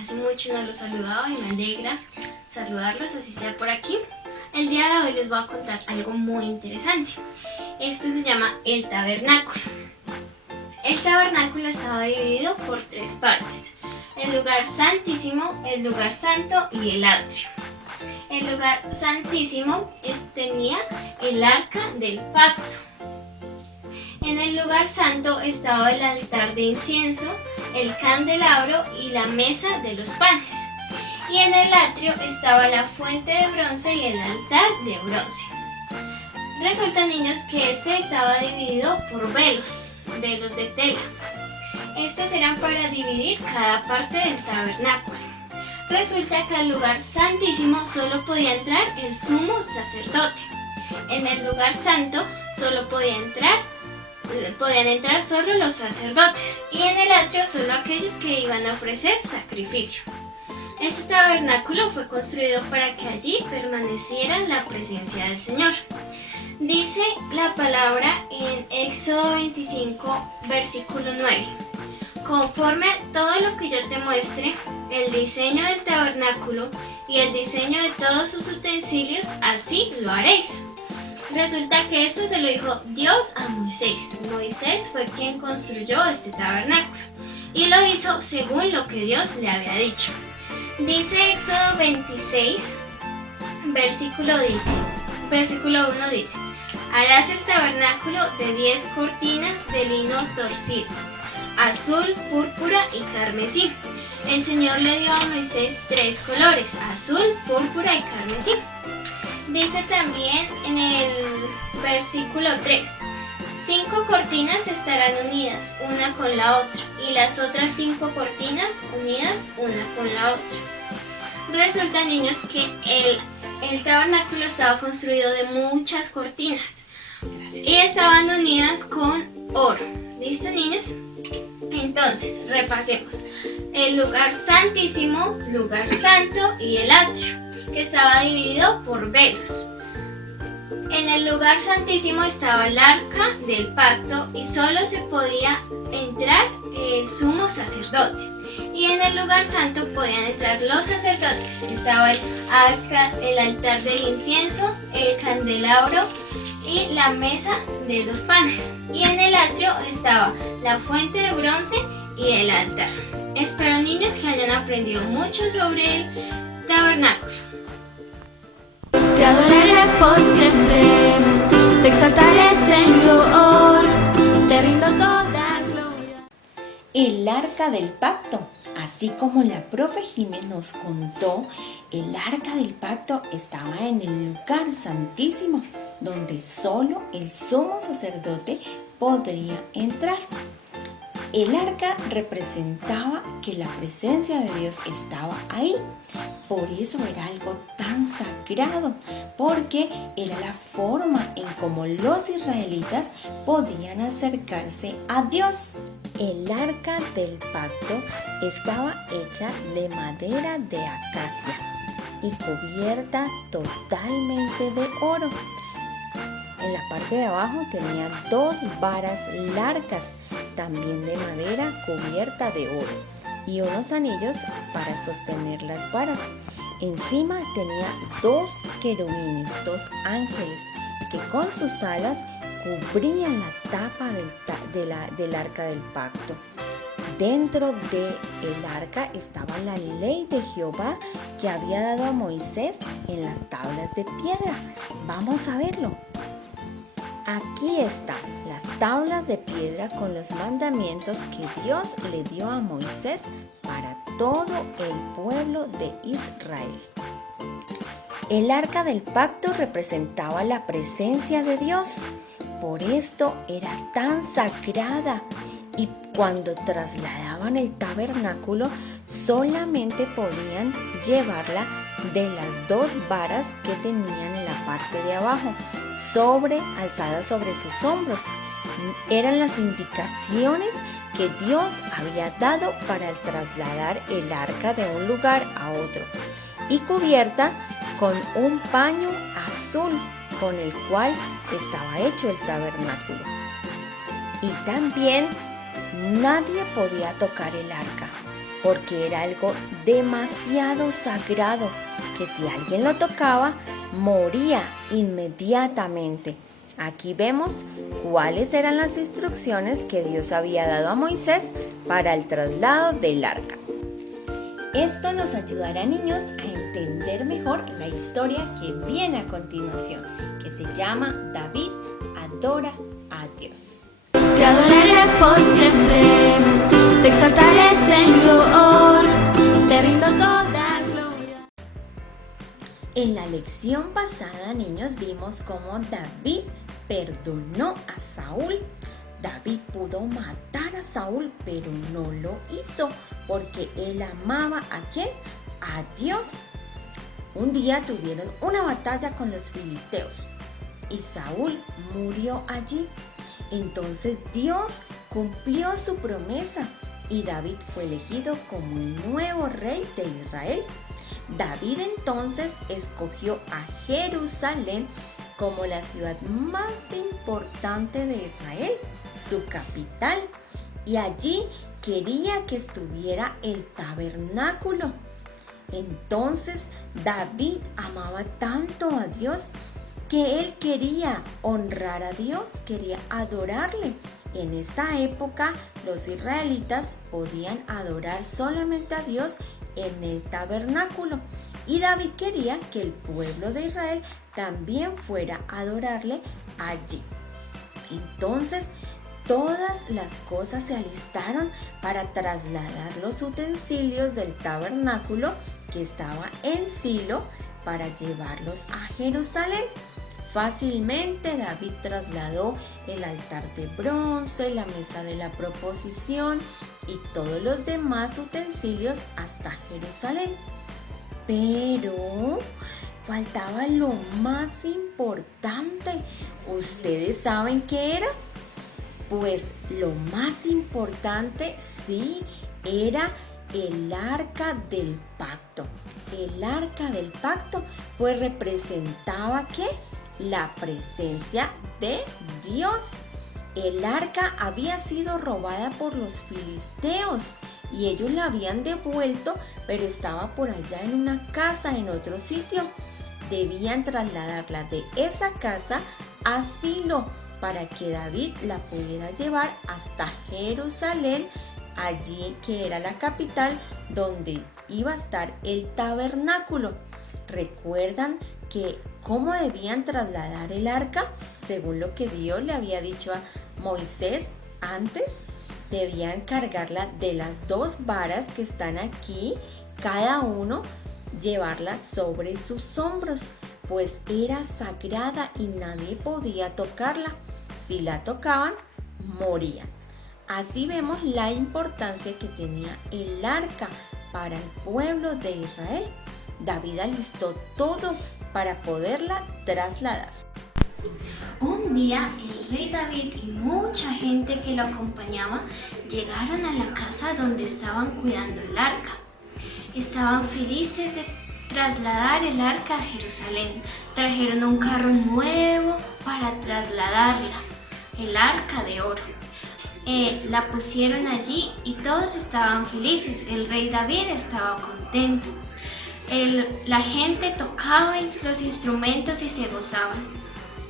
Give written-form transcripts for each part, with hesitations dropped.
hace mucho no los saludaba y me alegra saludarlos, así sea por aquí. El día de hoy les voy a contar algo muy interesante. Esto se llama el tabernáculo. El tabernáculo estaba dividido por tres partes: el lugar santísimo, el lugar santo y el atrio. El lugar santísimo tenía el arca del pacto. En el lugar santo estaba el altar de incienso, el candelabro y la mesa de los panes. Y en el atrio estaba la fuente de bronce y el altar de bronce. Resulta, niños, que este estaba dividido por velos de tela. Estos eran para dividir cada parte del tabernáculo. Resulta que al lugar santísimo solo podía entrar el sumo sacerdote. En el lugar santo solo podían entrar solo los sacerdotes, y en el atrio solo aquellos que iban a ofrecer sacrificio. Este tabernáculo fue construido para que allí permaneciera la presencia del Señor. Dice la palabra en Éxodo 25, versículo 9. Conforme todo lo que yo te muestre, el diseño del tabernáculo y el diseño de todos sus utensilios, así lo haréis. Resulta que esto se lo dijo Dios a Moisés. Moisés fue quien construyó este tabernáculo y lo hizo según lo que Dios le había dicho. Dice Éxodo 26, versículo 1 dice: harás el tabernáculo de 10 cortinas de lino torcido, azul, púrpura y carmesí. El Señor le dio a Moisés 3 colores: azul, púrpura y carmesí. Dice también en el versículo 3: 5 cortinas estarán unidas una con la otra, y las otras 5 cortinas unidas una con la otra. Resulta, niños, que el tabernáculo estaba construido de muchas cortinas y estaban unidas con oro. ¿Listo, niños? Entonces, repasemos: el lugar santísimo, lugar santo y el atrio, que estaba dividido por velos. En el lugar santísimo estaba el arca del pacto y solo se podía entrar el sumo sacerdote. Y en el lugar santo podían entrar los sacerdotes. Estaba el arca, el altar del incienso, el candelabro y la mesa de los panes. Y en el atrio estaba la fuente de bronce y el altar. Espero, niños, que hayan aprendido mucho sobre el tabernáculo. Te adoraré por siempre, te exaltaré, Señor, te rindo toda gloria. El arca del pacto. Así como la profe Jimé nos contó, el arca del pacto estaba en el lugar santísimo, donde solo el sumo sacerdote podría entrar. El arca representaba que la presencia de Dios estaba ahí. Por eso era algo tan sagrado, porque era la forma en cómo los israelitas podían acercarse a Dios. El arca del pacto estaba hecha de madera de acacia y cubierta totalmente de oro. En la parte de abajo tenía 2 varas largas, también de madera cubierta de oro, y unos anillos para sostener las varas. Encima tenía 2 querubines, 2 ángeles, que con sus alas cubrían la tapa del arca del pacto. Dentro del arca estaba la ley de Jehová que había dado a Moisés en las tablas de piedra. Vamos a verlo. Aquí están las tablas de piedra con los mandamientos que Dios le dio a Moisés para todo el pueblo de Israel. El arca del pacto representaba la presencia de Dios. Por esto era tan sagrada, y cuando trasladaban el tabernáculo solamente podían llevarla de las 2 varas que tenían en la parte de abajo, alzadas sobre sus hombros. Eran las indicaciones que Dios había dado para trasladar el arca de un lugar a otro, y cubierta con un paño azul con el cual estaba hecho el tabernáculo. Y también nadie podía tocar el arca. porque era algo demasiado sagrado que si alguien lo tocaba, moría inmediatamente. Aquí vemos cuáles eran las instrucciones que Dios había dado a Moisés para el traslado del arca. Esto nos ayudará, niños, a entender mejor la historia que viene a continuación, que se llama David adora a Dios. Te adoraré por siempre, te exaltaré, Señor, te rindo toda gloria. En la lección pasada, niños, vimos cómo David perdonó a Saúl. David pudo matar a Saúl, pero no lo hizo porque él amaba ¿a quién? A Dios. Un día tuvieron una batalla con los filisteos y Saúl murió allí. Entonces Dios cumplió su promesa y David fue elegido como el nuevo rey de Israel. David entonces escogió a Jerusalén como la ciudad más importante de Israel, su capital, y allí quería que estuviera el tabernáculo. Entonces David amaba tanto a Dios que él quería honrar a Dios, quería adorarle. En esta época los israelitas podían adorar solamente a Dios en el tabernáculo y David quería que el pueblo de Israel también fuera a adorarle allí. Entonces todas las cosas se alistaron para trasladar los utensilios del tabernáculo que estaba en Silo para llevarlos a Jerusalén. Fácilmente David trasladó el altar de bronce, la mesa de la proposición y todos los demás utensilios hasta Jerusalén. Pero faltaba lo más importante. ¿Ustedes saben qué era? Pues lo más importante sí era el arca del pacto. El arca del pacto pues representaba ¿qué? La presencia de Dios. El arca había sido robada por los filisteos y ellos la habían devuelto, pero estaba por allá en una casa en otro sitio. Debían trasladarla de esa casa a Silo para que David la pudiera llevar hasta Jerusalén, allí que era la capital donde iba a estar el tabernáculo. ¿Recuerdan que cómo debían trasladar el arca? Según lo que Dios le había dicho a Moisés antes, debían cargarla de las dos varas que están aquí, cada uno llevarla sobre sus hombros, pues era sagrada y nadie podía tocarla. Si la tocaban, morían. Así vemos la importancia que tenía el arca para el pueblo de Israel. David alistó todo para poderla trasladar. Un día el rey David y mucha gente que lo acompañaba llegaron a la casa donde estaban cuidando el arca. Estaban felices de trasladar el arca a Jerusalén. Trajeron un carro nuevo para trasladarla, el arca de oro. La pusieron allí y todos estaban felices. El rey David estaba contento. La gente tocaba los instrumentos y se gozaban.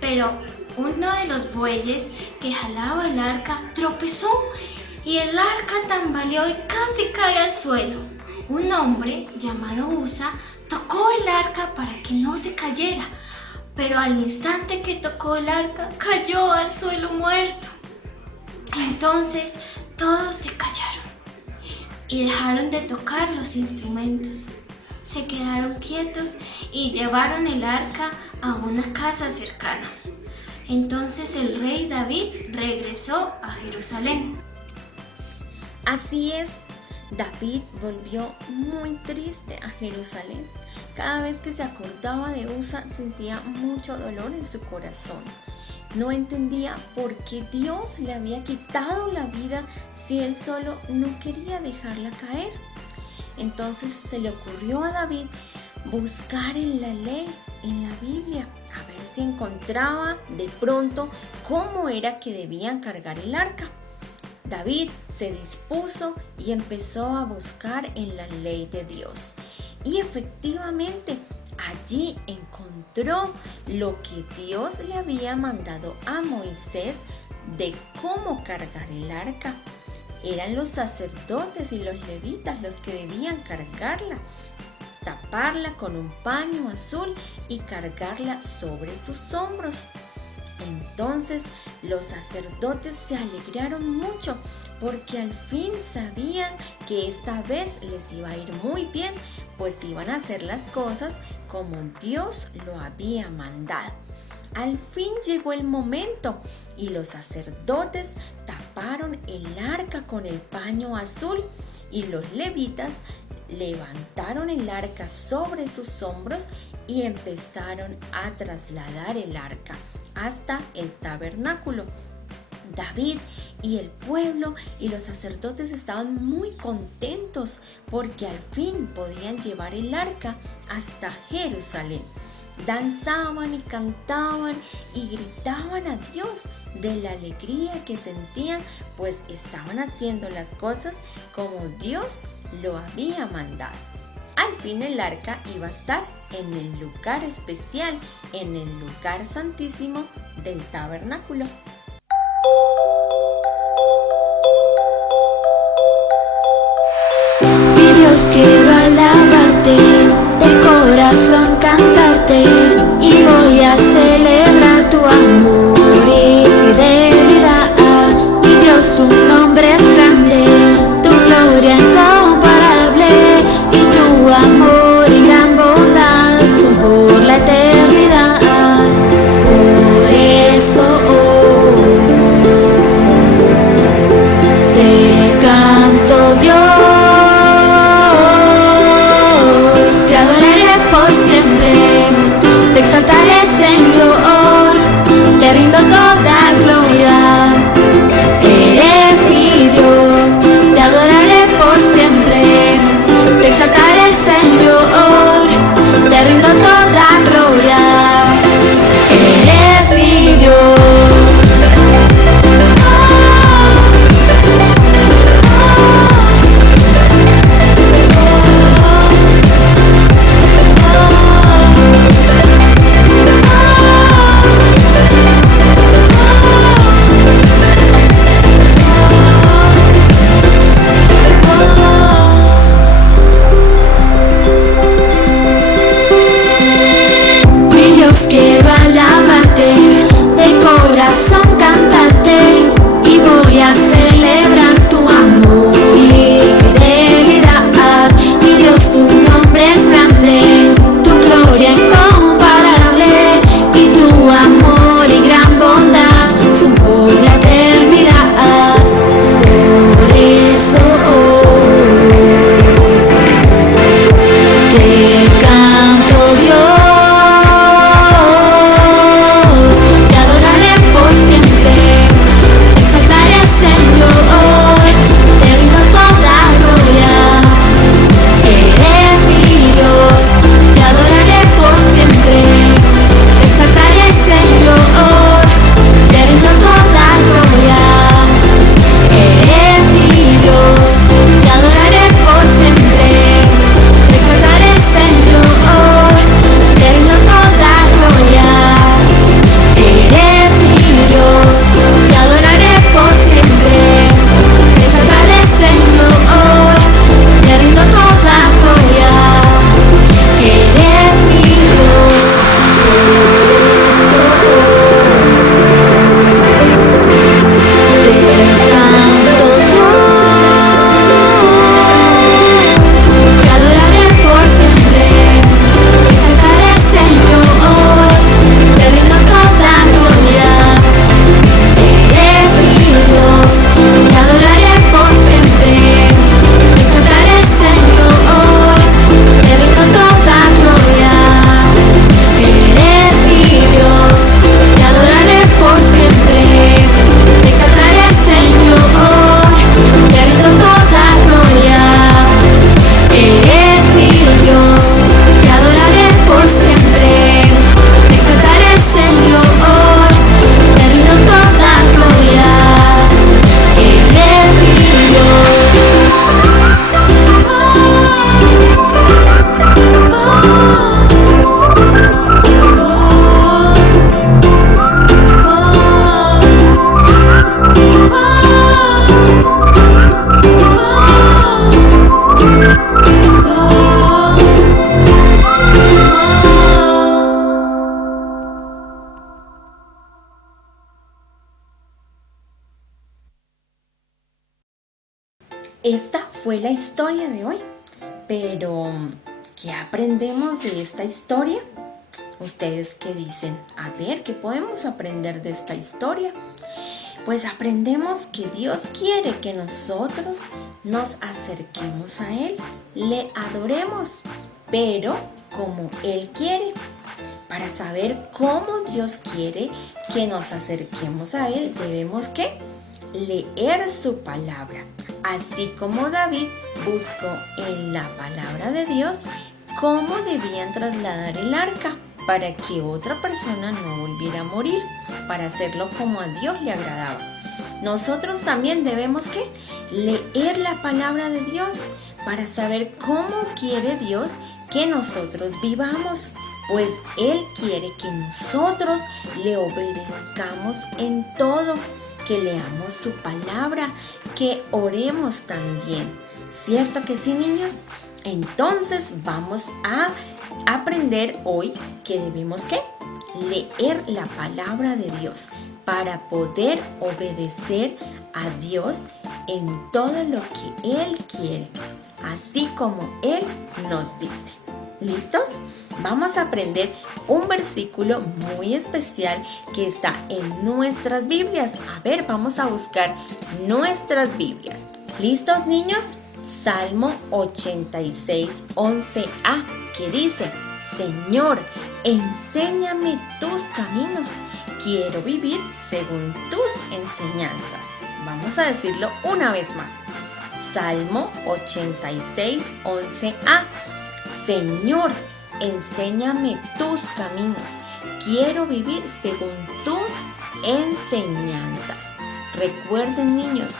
Pero uno de los bueyes que jalaba el arca tropezó y el arca tambaleó y casi cae al suelo. Un hombre llamado Usa tocó el arca para que no se cayera, pero al instante que tocó el arca cayó al suelo muerto. Entonces todos se callaron y dejaron de tocar los instrumentos. Se quedaron quietos y llevaron el arca a una casa cercana. Entonces el rey David regresó a Jerusalén. Así es, David volvió muy triste a Jerusalén. Cada vez que se acordaba de Usa sentía mucho dolor en su corazón. No entendía por qué Dios le había quitado la vida si él solo no quería dejarla caer. Entonces se le ocurrió a David buscar en la ley, en la Biblia, a ver si encontraba de pronto cómo era que debían cargar el arca. David se dispuso y empezó a buscar en la ley de Dios. Y efectivamente, allí encontró lo que Dios le había mandado a Moisés de cómo cargar el arca. Eran los sacerdotes y los levitas los que debían cargarla, taparla con un paño azul y cargarla sobre sus hombros. Entonces los sacerdotes se alegraron mucho porque al fin sabían que esta vez les iba a ir muy bien, pues iban a hacer las cosas como Dios lo había mandado. Al fin llegó el momento y los sacerdotes taparon el arca con el paño azul y los levitas levantaron el arca sobre sus hombros y empezaron a trasladar el arca hasta el tabernáculo. David y el pueblo y los sacerdotes estaban muy contentos porque al fin podían llevar el arca hasta Jerusalén. Danzaban y cantaban y gritaban a Dios de la alegría que sentían, pues estaban haciendo las cosas como Dios lo había mandado. Al fin el arca iba a estar en el lugar especial, en el lugar santísimo del tabernáculo. Mi Dios, quiero alabarte, de corazón cantarte, y voy a celebrar tu amor y fidelidad. Mi Dios, tu nombre es grande, tu gloria incomparable, y tu amor y gran bondad son por la eternidad. Por eso te canto, Dios. Te exaltaré, Señor, te rindo toda gloria. Eres mi Dios, te adoraré por siempre. Te exaltaré, Señor, te rindo toda gloria. Eres mi Dios. Quiero alabarte, de corazón cantarte, y voy a celebrar tu amor y fidelidad. Mi Dios, tu nombre es grande, tu gloria incomparable, y tu amor y gran bondad son por la eternidad. Por eso te canto, Dios. Señor, esta fue la historia de hoy. Pero, ¿qué aprendemos de esta historia? ¿Ustedes qué dicen? A ver, ¿qué podemos aprender de esta historia? Pues aprendemos que Dios quiere que nosotros nos acerquemos a Él, le adoremos, pero como Él quiere. Para saber cómo Dios quiere que nos acerquemos a Él, debemos ¿qué? Leer su palabra. Así como David buscó en la palabra de Dios cómo debían trasladar el arca para que otra persona no volviera a morir, para hacerlo como a Dios le agradaba. Nosotros también debemos ¿qué? Leer la palabra de Dios para saber cómo quiere Dios que nosotros vivamos, pues Él quiere que nosotros le obedezcamos en todo, que leamos su palabra, que oremos también. ¿Cierto que sí, niños? Entonces vamos a aprender hoy que debemos ¿qué? Leer la palabra de Dios para poder obedecer a Dios en todo lo que Él quiere, así como Él nos dice. ¿Listos? Vamos a aprender un versículo muy especial que está en nuestras Biblias. A ver, vamos a buscar nuestras Biblias. ¿Listos, niños? Salmo 86, 11a, que dice: Señor, enséñame tus caminos. Quiero vivir según tus enseñanzas. Vamos a decirlo una vez más. Salmo 86, 11a. Señor, enséñame tus caminos. Quiero vivir según tus enseñanzas. Recuerden, niños,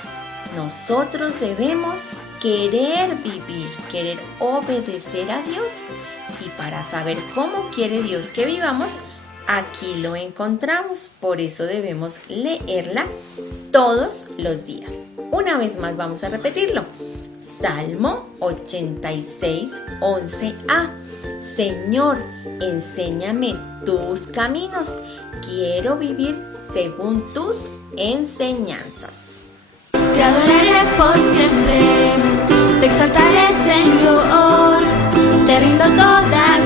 nosotros debemos querer vivir, querer obedecer a Dios. Y para saber cómo quiere Dios que vivamos, aquí lo encontramos. Por eso debemos leerla todos los días. Una vez más vamos a repetirlo. Salmo 86, 11a. Señor, enséñame tus caminos. Quiero vivir según tus enseñanzas. Te adoraré por siempre, te exaltaré, Señor, te rindo toda